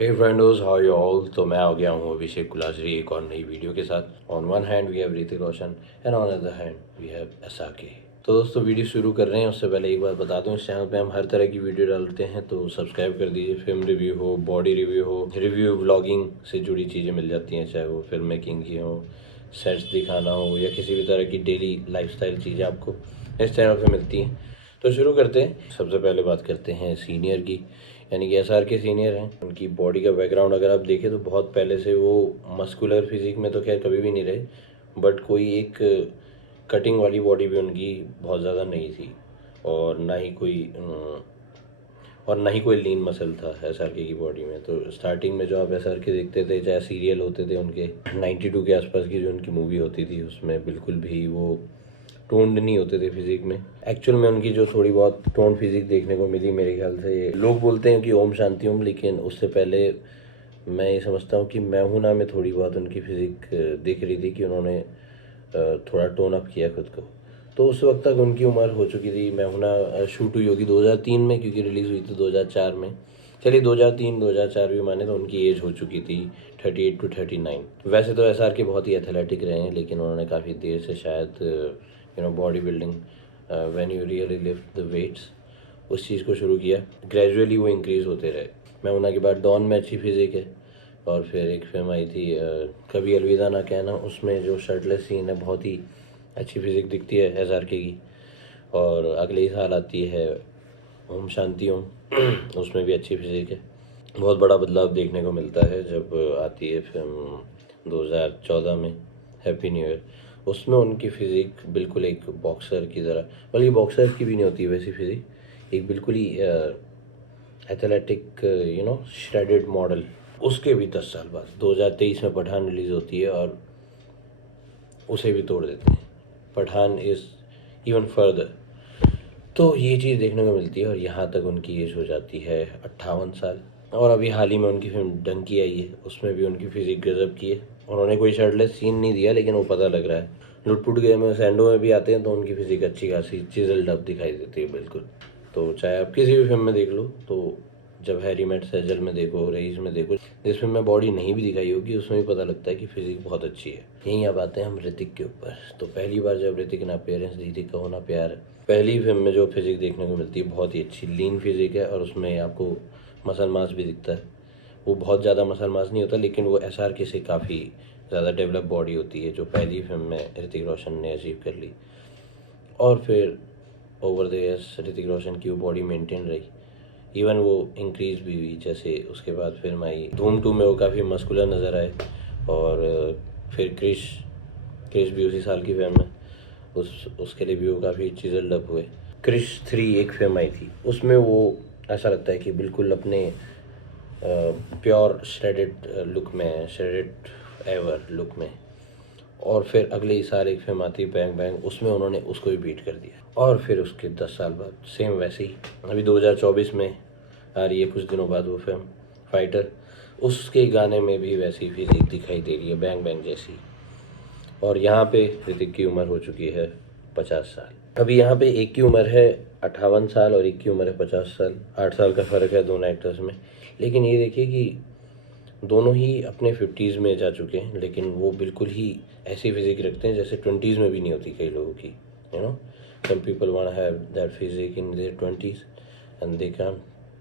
Hey friends, how you all. तो मैं आ गया हूँ अभिषेक कुलाश्री एक और नई वीडियो के साथ। On one hand we have Hrithik Roshan and on other hand we have SRK. तो दोस्तों, वीडियो शुरू कर रहे हैं उससे पहले एक बात बता दूं, इस चैनल पे हम हर तरह की वीडियो डालते हैं, तो सब्सक्राइब कर दीजिए। फिल्म रिव्यू हो, बॉडी रिव्यू हो, रिव्यू व्लॉगिंग से जुड़ी चीज़ें मिल जाती हैं, चाहे वो फिल्म मेकिंग की हो, सेट्स दिखाना हो, या किसी भी तरह की डेली लाइफस्टाइल चीज़ें आपको इस चैनल पे मिलती हैं। तो शुरू करते हैं। सबसे पहले बात करते हैं सीनियर की, यानी कि एसआर के सीनियर हैं। उनकी बॉडी का बैकग्राउंड अगर आप देखें तो बहुत पहले से वो मस्कुलर फिजिक में तो खैर कभी भी नहीं रहे, बट कोई एक कटिंग वाली बॉडी भी उनकी बहुत ज़्यादा नहीं थी, और ना ही कोई लीन मसल था एसआर के की बॉडी में। तो स्टार्टिंग में जो आप एसआर के देखते थे, चाहे सीरियल होते थे उनके 92 के आसपास की जो उनकी मूवी होती थी, उसमें बिल्कुल भी वो टोन्ड नहीं होते थे फिजिक में। एक्चुअल में उनकी जो थोड़ी बहुत टोन फिजिक देखने को मिली, मेरे ख्याल से लोग बोलते हैं कि ओम शांति ओम, लेकिन उससे पहले मैं ये समझता हूँ कि मैं हूं ना में थोड़ी बहुत उनकी फिजिक दिख रही थी कि उन्होंने थोड़ा टोन अप किया खुद को। तो उस वक्त तक उनकी उम्र हो चुकी थी। मैं हूं ना शूट हुई होगी 2003 में, क्योंकि रिलीज़ हुई थी 2004 में। चलिए 2003 2004 भी माने तो उनकी एज हो चुकी थी 38 to 39। वैसे तो एसआर के बहुत ही एथलेटिक रहे हैं, लेकिन उन्होंने काफ़ी देर से शायद body building, when you really lift the weights, उस चीज़ को शुरू किया। ग्रेजुअली वो इंक्रीज़ होते रहे। मैं उन्हीं के बाद डॉन में अच्छी फिजिक है, और फिर एक फिल्म आई थी कभी अलविदा ना कहना, उसमें जो शर्टलेस सीन है बहुत ही अच्छी फिजिक दिखती है एसआरके की। और अगले ही साल आती है ओम शांति ओम उसमें भी अच्छी फिजिक है। बहुत बड़ा बदलाव देखने को मिलता है जब आती है फिल्म 2014 में हैप्पी न्यू ईयर। उसमें उनकी फिजिक बिल्कुल एक बॉक्सर की तरह, बल्कि बॉक्सर की भी नहीं होती वैसी फिजिक, एक बिल्कुल ही एथलेटिक श्रेडेड मॉडल। उसके भी 10 साल बाद 2023 में पठान रिलीज़ होती है, और उसे भी तोड़ देते हैं। Pathaan is even further. तो ये चीज़ देखने को मिलती है, और यहाँ तक उनकी एज हो जाती है 58 साल। और अभी हाल ही में उनकी फिल्म डंकी आई है, उसमें भी उनकी फिजिक गजब की है। उन्होंने कोई शर्टलेस सीन नहीं दिया, लेकिन वो पता लग रहा है। लुटपुट गए में सैंडो में भी आते हैं तो उनकी फिजिक अच्छी खासी चिजल्ड अप दिखाई देती है बिल्कुल। तो चाहे आप किसी भी फिल्म में देख लो, तो जब हैरी मेट सेजल में देखो, रईस में देखो, जिस फिल्म में बॉडी नहीं भी दिखाई होगी उसमें भी पता लगता है कि फिजिक बहुत अच्छी है। यहीं अब आते हैं हम ऋतिक के ऊपर। तो पहली बार जब ऋतिक ने अपीयरेंस दी थी कहो ना प्यार, पहली फिल्म में जो फिजिक देखने को मिलती है बहुत ही अच्छी लीन फिजिक है, और उसमें आपको मसल मास भी दिखता है। वो बहुत ज़्यादा मसल मास नहीं होता, लेकिन वो एसआरके से काफ़ी ज़्यादा डेवलप बॉडी होती है, जो पहली फिल्म में ऋतिक रोशन ने अचीव कर ली। और फिर over the years Hrithik Roshan की वो बॉडी मेंटेन रही, इवन वो इंक्रीज भी हुई। जैसे उसके बाद फिल्म आई धूम 2 में वो काफ़ी मस्कुलर नज़र आए, और फिर क्रिश क्रिश भी उसी साल की फिल्म है, उसके लिए भी वो काफ़ी चिजल्ड अप हुए। क्रिश 3 एक फिल्म आई थी, उसमें वो ऐसा लगता है कि बिल्कुल अपने प्योर श्रेडेड लुक में, श्रेडेड एवर लुक में। और फिर अगले ही साल एक फिल्म आती है बैंग बैंग, उसमें उन्होंने उसको भी बीट कर दिया। और फिर उसके 10 साल बाद सेम वैसे ही अभी 2024 में आ रही है कुछ दिनों बाद वो फिल्म फाइटर, उसके गाने में भी वैसी फिजिक दिखाई दे रही है बैंग बैंग जैसी। और यहाँ पे ऋतिक की उम्र हो चुकी है 50 साल। अभी यहाँ पे एक की उम्र है 58 साल और एक की उम्र है 50 साल। 8 साल का फ़र्क है दोनों एक्टर्स में। लेकिन ये देखिए कि दोनों ही अपने 50s में जा चुके हैं, लेकिन वो बिल्कुल ही ऐसी फिजिक रखते हैं जैसे 20s में भी नहीं होती कई लोगों की। Some people want have that physique in their 20s and they can.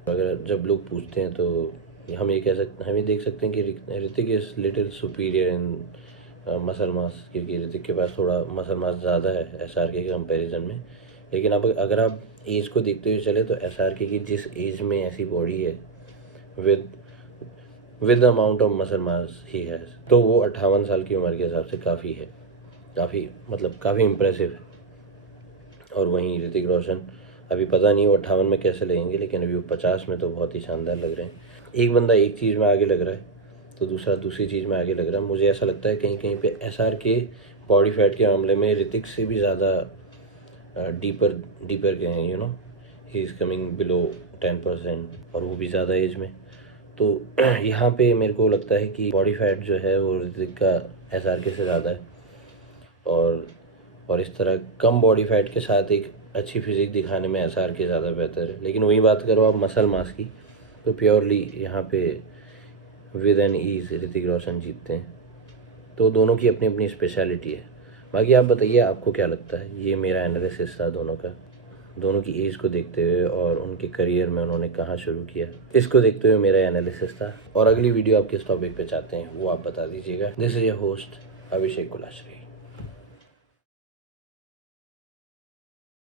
अगर जब लोग पूछते हैं तो हम ये देख सकते हैं कि Hrithik is little superior in muscle mass, क्योंकि ऋतिक के पास थोड़ा मसल मास ज़्यादा है एसआरके के कंपैरिजन में। लेकिन अब अगर आप एज को देखते हुए चले तो एसआरके की जिस एज में ऐसी बॉडी है, with the amount of muscle mass he has, तो वो 58 साल की उम्र के हिसाब से काफ़ी है, काफ़ी इम्प्रेसिव है। और वहीं ऋतिक रोशन अभी पता नहीं वो 58 में कैसे लगेंगे, लेकिन अभी वो 50 में तो बहुत ही शानदार लग रहे हैं। एक बंदा एक चीज़ में आगे लग रहा है तो दूसरा दूसरी चीज़ में आगे लग रहा है। मुझे ऐसा लगता है कहीं कहीं पे एसआर के बॉडी फैट के मामले में ऋतिक से भी ज़्यादा डीपर गए हैं। ही इज़ कमिंग बिलो 10%, और वो भी ज़्यादा एज में। तो यहाँ पे मेरे को लगता है कि बॉडी फैट जो है वो ऋतिक का एसआरके से ज़्यादा है, और इस तरह कम बॉडी फैट के साथ एक अच्छी फिजिक दिखाने में एसआरके ज़्यादा बेहतर है। लेकिन वही बात करो आप मसल मास की, तो प्योरली यहाँ पे with N ease Hrithik Roshan जीतते हैं। तो दोनों की अपनी अपनी स्पेशलिटी है। बाकी आप बताइए आपको क्या लगता है। ये मेरा एनालिसिस था दोनों का, दोनों की एज को देखते हुए और उनके करियर में उन्होंने कहाँ शुरू किया, इसको देखते हुए मेरा एनालिसिस था। और अगली वीडियो आप किस टॉपिक पे चाहते हैं वो आप बता दीजिएगा। This is your host Abhishek कुलाश्री।